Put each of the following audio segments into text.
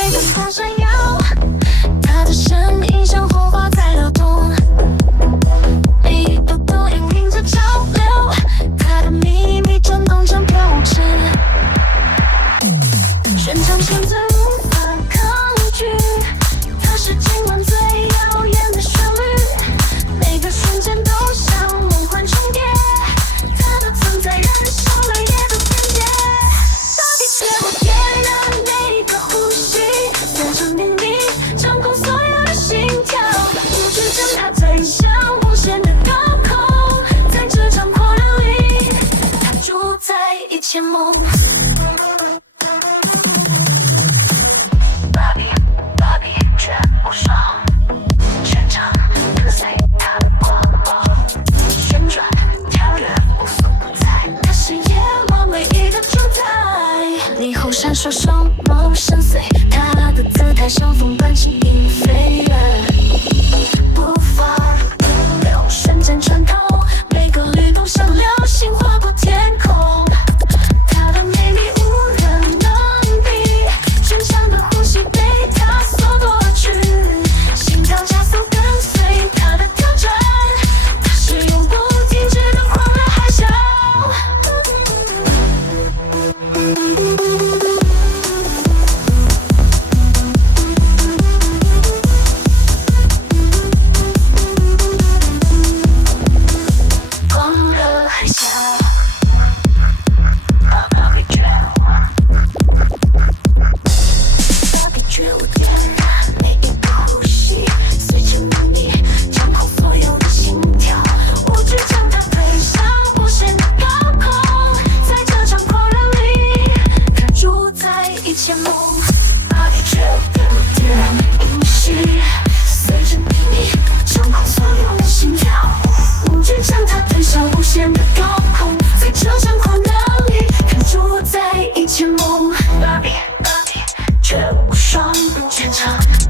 水灯光闪耀，他的身影像火花在流动，每一朵都引领着潮流，他的秘密转动成飘舞池，旋转牵着无法抗拒，它是今晚最耀眼的旋律，每个瞬间都像梦幻重叠，它的存在燃烧了夜的边界。Barbie 是我点燃每一个呼吸，随着秘密掌控所有的心跳，无惧将它推向无限的高空，在这场狂热里，它主宰一切梦。霓虹闪烁，双眸深邃，他的姿态像风般轻盈飞跃，步伐如奔流，瞬间穿透，每个律动像流星划过天空。他的美丽无人能比，坚强的呼吸被他所夺去，心跳加速跟随他的挑战，他是永不停止的狂热海啸。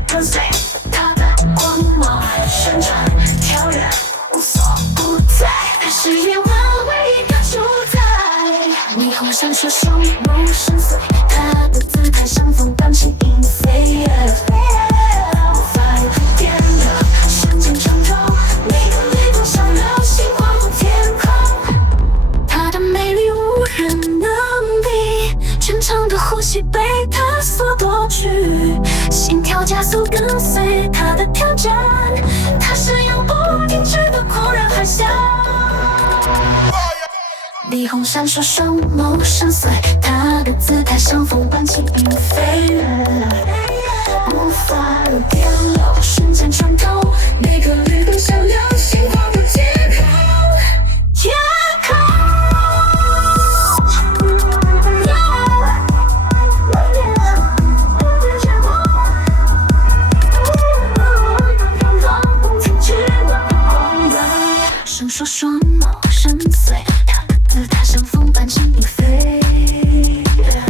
跟随他的光芒，旋转跳跃，无所不在。他是夜晚唯一的主宰。霓虹闪烁，双眸深邃，他的姿态像风般轻盈飞跃，步伐如电流，瞬间穿透，每个律动像流星划过天空。他的美丽无人能比，全场的呼吸被他所夺去。心跳加速，跟随他的挑战，他是永不停止的狂热海啸。霓虹闪烁，双眸深邃，他的姿态像风般轻盈飞跃，步伐如电流，瞬间穿透，每个律动像流星划过天空。天空。闪烁双眸深邃，他的姿态像风般轻盈飞跃，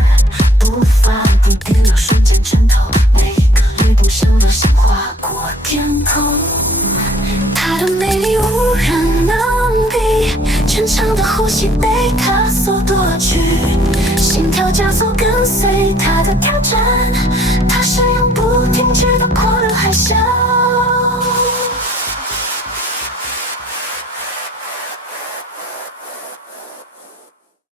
步伐如电流，瞬间穿透，每一个律动像流星划过天空。他的美丽无人能比，全场的呼吸被他